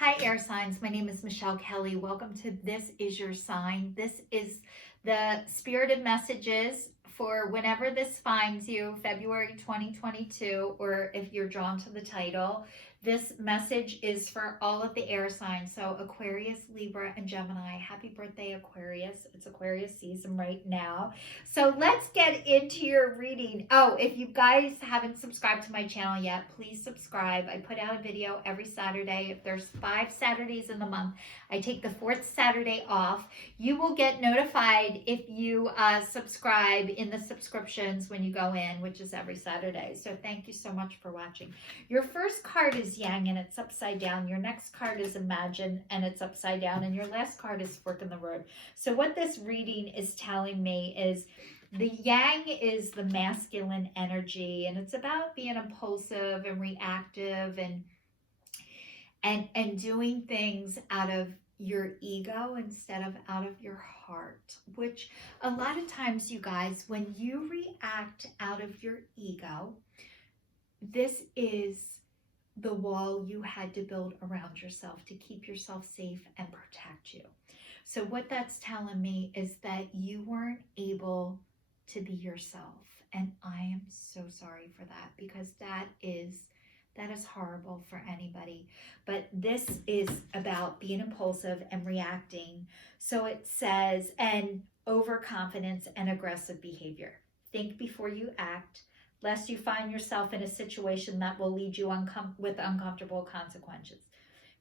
Hi, air signs. My name is Michelle Kelly. Welcome to This Is Your Sign. This is the spirited messages for whenever this finds you, February 2022, or if you're drawn to the title. This message is for all of the air signs. So, Aquarius, Libra, and Gemini. Happy birthday, Aquarius. It's Aquarius season right now. So, let's get into your reading. Oh, if you guys haven't subscribed to my channel yet, please subscribe. I put out a video every Saturday. If there's 5 Saturdays in the month, I take the 4th Saturday off. You will get notified if you subscribe in the subscriptions when you go in, which is every Saturday. So thank you so much for watching. Your first card is Yang and it's upside down. Your next card is Imagine and it's upside down. And your last card is Fork in the Road. So what this reading is telling me is the Yang is the masculine energy, and it's about being impulsive and reactive and doing things out of your ego instead of out of your heart, which a lot of times, you guys, when you react out of your ego, this is the wall you had to build around yourself to keep yourself safe and protect you. So what that's telling me is that you weren't able to be yourself, and I am so sorry for that, because that is horrible for anybody. But this is about being impulsive and reacting. So it says, and overconfidence and aggressive behavior. Think before you act, lest you find yourself in a situation that will lead you with uncomfortable consequences.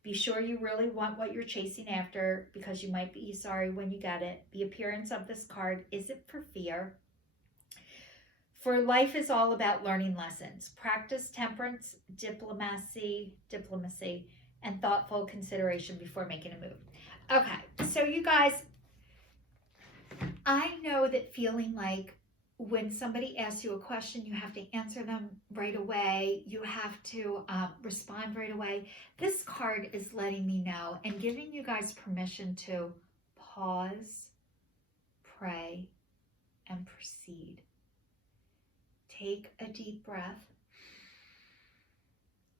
Be sure you really want what you're chasing after, because you might be sorry when you get it. The appearance of this card isn't for fear. For life is all about learning lessons. Practice temperance, diplomacy, and thoughtful consideration before making a move. Okay, so you guys, I know that feeling like when somebody asks you a question, you have to answer them right away. You have to respond right away. This card is letting me know and giving you guys permission to pause, pray, and proceed. Take a deep breath.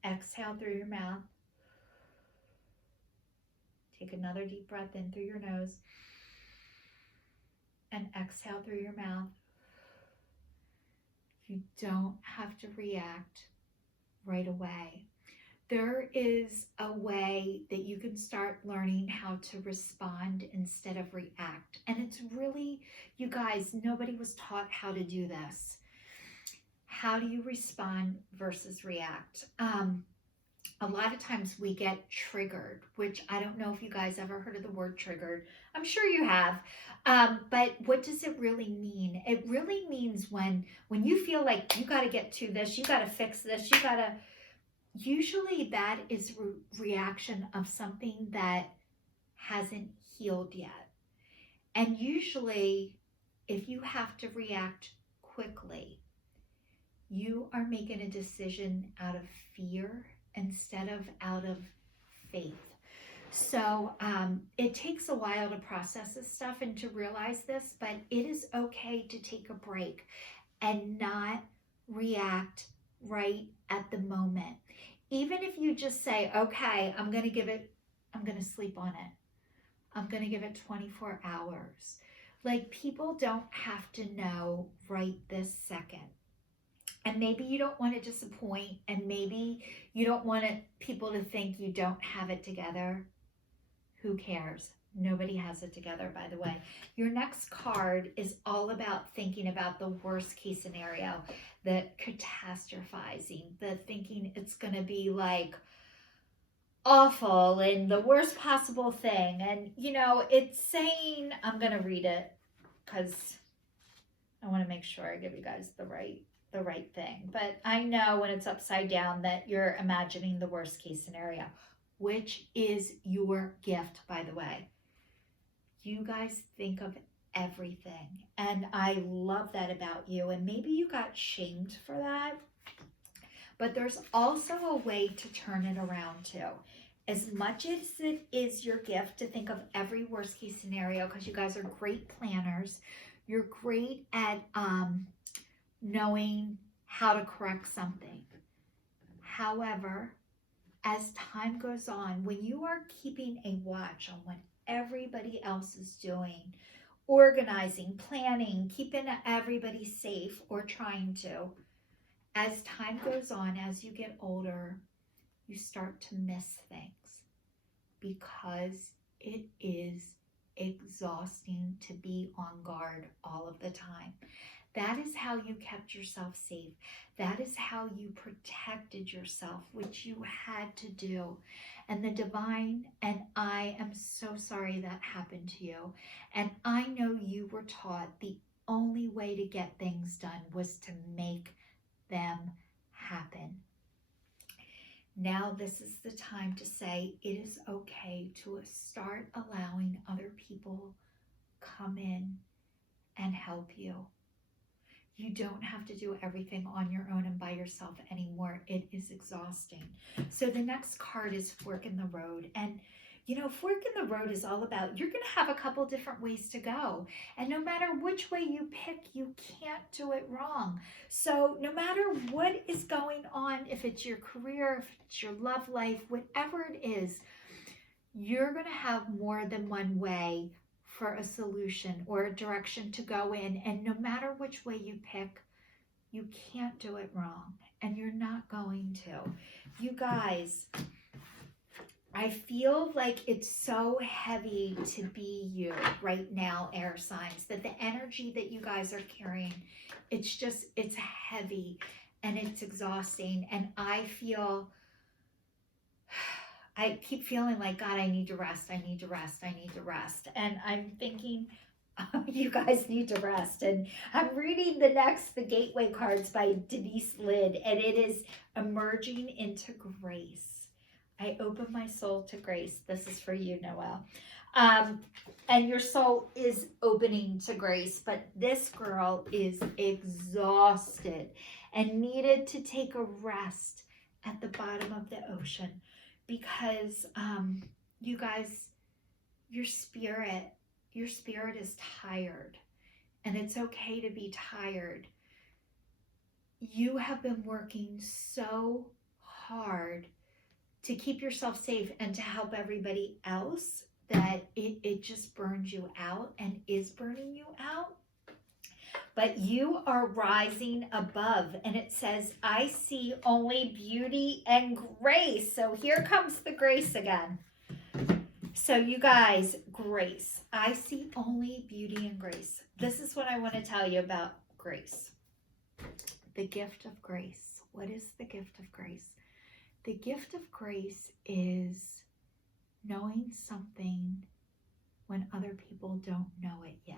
Exhale through your mouth. Take another deep breath in through your nose. And exhale through your mouth. You don't have to react right away. There is a way that you can start learning how to respond instead of react. And it's really, you guys, nobody was taught how to do this. How do you respond versus react? A lot of times we get triggered, which I don't know if you guys ever heard of the word triggered. I'm sure you have. But what does it really mean? It really means when you feel like you got to get to this, you got to fix this, usually that is reaction of something that hasn't healed yet. And usually if you have to react quickly, you are making a decision out of fear instead of out of faith. So it takes a while to process this stuff and to realize this, but it is okay to take a break and not react right at the moment. Even if you just say, okay, I'm going to sleep on it. I'm going to give it 24 hours. Like, people don't have to know right this second. And maybe you don't want to disappoint, and maybe you don't want people to think you don't have it together. Who cares? Nobody has it together, by the way. Your next card is all about thinking about the worst case scenario, the catastrophizing, the thinking it's going to be like awful and the worst possible thing. And, it's saying, I'm going to read it because I want to make sure I give you guys the right thing. But I know when it's upside down that you're imagining the worst case scenario, which is your gift, by the way. You guys think of everything, and I love that about you. And maybe you got shamed for that, but there's also a way to turn it around too. As much as it is your gift to think of every worst case scenario, because you guys are great planners, you're great at knowing how to correct something. However, as time goes on, when you are keeping a watch on what everybody else is doing, organizing, planning, keeping everybody safe or trying to, as time goes on, as you get older, you start to miss things because it is exhausting to be on guard all of the time. That is how you kept yourself safe. That is how you protected yourself, which you had to do. And the divine, and I am so sorry that happened to you. And I know you were taught the only way to get things done was to make them happen. Now this is the time to say it is okay to start allowing other people come in and help you. You don't have to do everything on your own and by yourself anymore. It is exhausting. So the next card is fork in the road. And you know, fork in the road is all about, you're going to have a couple different ways to go. And no matter which way you pick, you can't do it wrong. So no matter what is going on, if it's your career, if it's your love life, whatever it is, you're going to have more than one way for a solution or a direction to go in. And no matter which way you pick, you can't do it wrong. And you're not going to. You guys, I feel like it's so heavy to be you right now, air signs, that the energy that you guys are carrying, it's heavy and it's exhausting. And I keep feeling like, God, I need to rest. I need to rest. I need to rest. And I'm thinking, oh, you guys need to rest. And I'm reading the Gateway cards by Denise Lidd, and it is emerging into grace. I open my soul to grace. This is for you, Noelle. And your soul is opening to grace, but this girl is exhausted and needed to take a rest at the bottom of the ocean because you guys, your spirit is tired, and it's okay to be tired. You have been working so hard to keep yourself safe and to help everybody else that it just burns you out and is burning you out. But you are rising above, and it says, I see only beauty and grace. So here comes the grace again. So you guys, grace. I see only beauty and grace. This is what I want to tell you about grace. The gift of grace. What is the gift of grace? The gift of grace is knowing something when other people don't know it yet.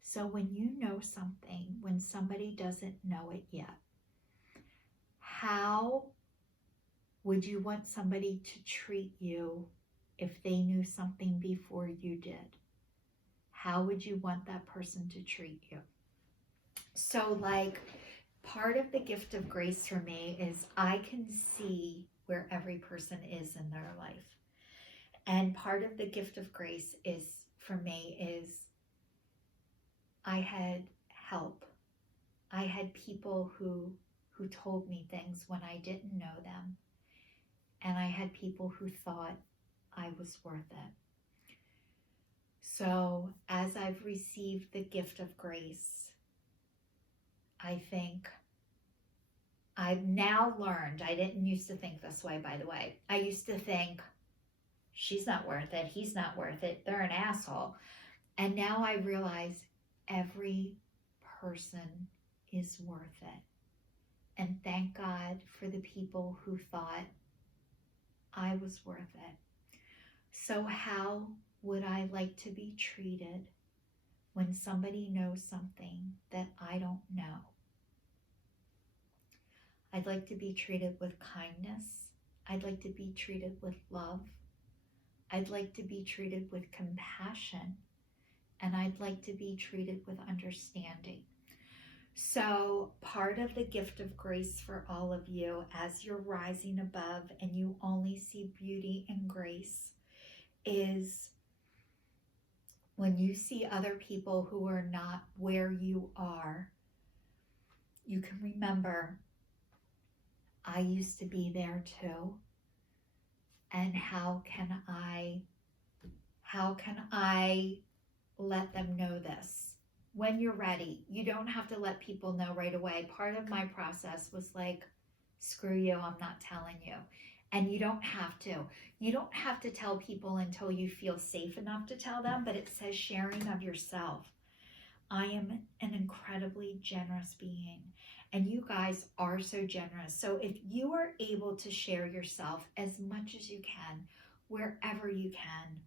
So when you know something, when somebody doesn't know it yet, how would you want somebody to treat you if they knew something before you did? How would you want that person to treat you? So like, part of the gift of grace for me is I can see where every person is in their life. And part of the gift of grace is, for me, is I had help. I had people who told me things when I didn't know them. And I had people who thought I was worth it. So as I've received the gift of grace, I think I've now learned, I didn't used to think this way, by the way. I used to think, she's not worth it, he's not worth it, they're an asshole. And now I realize every person is worth it. And thank God for the people who thought I was worth it. So how would I like to be treated when somebody knows something that I don't know? I'd like to be treated with kindness. I'd like to be treated with love. I'd like to be treated with compassion. And I'd like to be treated with understanding. So part of the gift of grace for all of you as you're rising above and you only see beauty and grace is when you see other people who are not where you are, you can remember, I used to be there too. and how can I let them know this? When you're ready, you don't have to let people know right away. Part of my process was like, screw you, I'm not telling you. And you don't have to. You don't have to tell people until you feel safe enough to tell them, but it says sharing of yourself. I am an incredibly generous being, and you guys are so generous. So if you are able to share yourself as much as you can, wherever you can,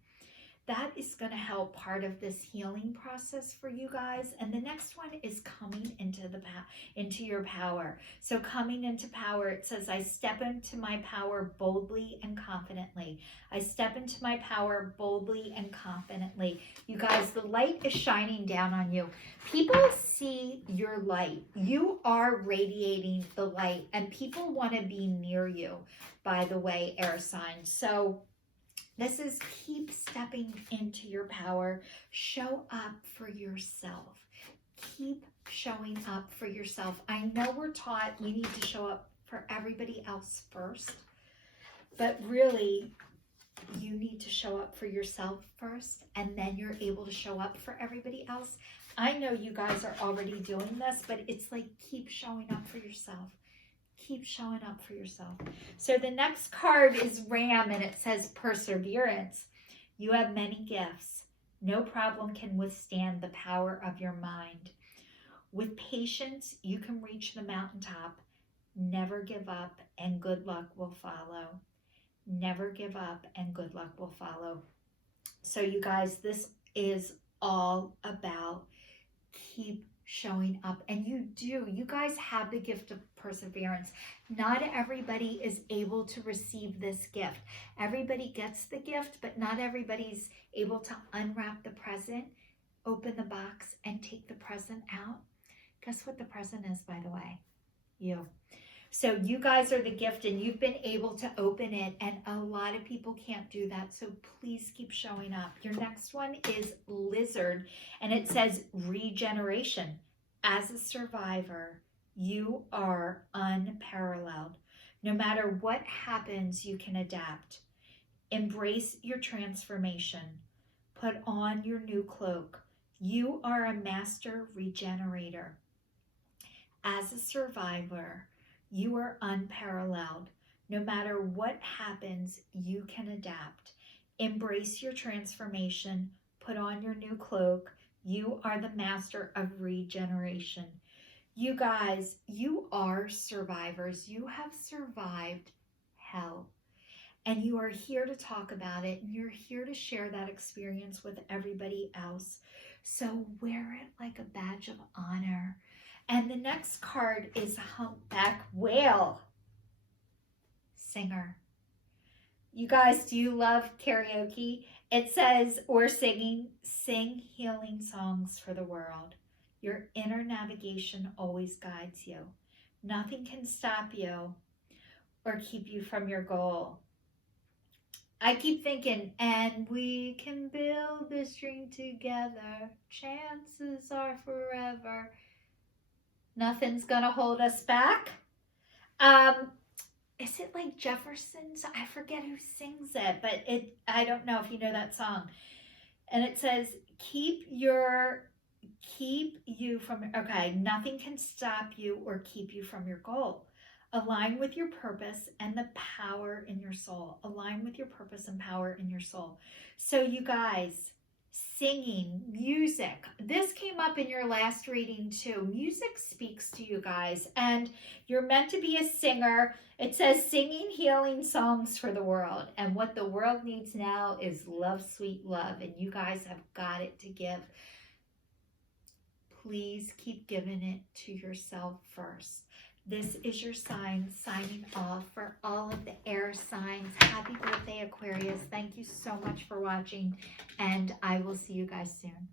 that is going to help part of this healing process for you guys. And the next one is coming into your power. So coming into power, it says, I step into my power boldly and confidently. I step into my power boldly and confidently. You guys, the light is shining down on you. People see your light. You are radiating the light, and people want to be near you, by the way, air signs. So this is keep stepping into your power. Show up for yourself. Keep showing up for yourself. I know we're taught you need to show up for everybody else first, but really you need to show up for yourself first, and then you're able to show up for everybody else. I know you guys are already doing this, but it's like keep showing up for yourself. Keep showing up for yourself. So the next card is Ram, and it says Perseverance. You have many gifts. No problem can withstand the power of your mind. With patience, you can reach the mountaintop. Never give up, and good luck will follow. Never give up, and good luck will follow. So you guys, this is all about keep showing up. And you guys have the gift of perseverance. Not everybody is able to receive this gift. Everybody gets the gift, but not everybody's able to unwrap the present, open the box, and take the present out. Guess what the present is, by the way? You. So you guys are the gift, and you've been able to open it, and a lot of people can't do that. So please keep showing up. Your next one is Lizard, and it says regeneration. As a survivor, you are unparalleled. No matter what happens, you can adapt. Embrace your transformation. Put on your new cloak. You are a master regenerator. As a survivor, you are unparalleled. No matter what happens, you can adapt. Embrace your transformation. Put on your new cloak. You are the master of regeneration. You guys, you are survivors. You have survived hell. And you are here to talk about it. And you're here to share that experience with everybody else. So wear it like a badge of honor. And the next card is Humpback Whale. Singer. You guys, do you love karaoke? It says, or singing, sing healing songs for the world. Your inner navigation always guides you. Nothing can stop you or keep you from your goal. I keep thinking, and we can build this dream together. Chances are forever. Nothing's gonna hold us back. Is it like Jefferson's? I forget who sings it, but I don't know if you know that song. And it says, nothing can stop you or keep you from your goal. Align with your purpose and the power in your soul. Align with your purpose and power in your soul. So you guys, singing, music. This came up in your last reading too. Music speaks to you guys, and you're meant to be a singer. It says singing healing songs for the world, and what the world needs now is love, sweet love, and you guys have got it to give. Please keep giving it to yourself first. This is your sign signing off for all of the air signs. Happy birthday, Aquarius. Thank you so much for watching, and I will see you guys soon.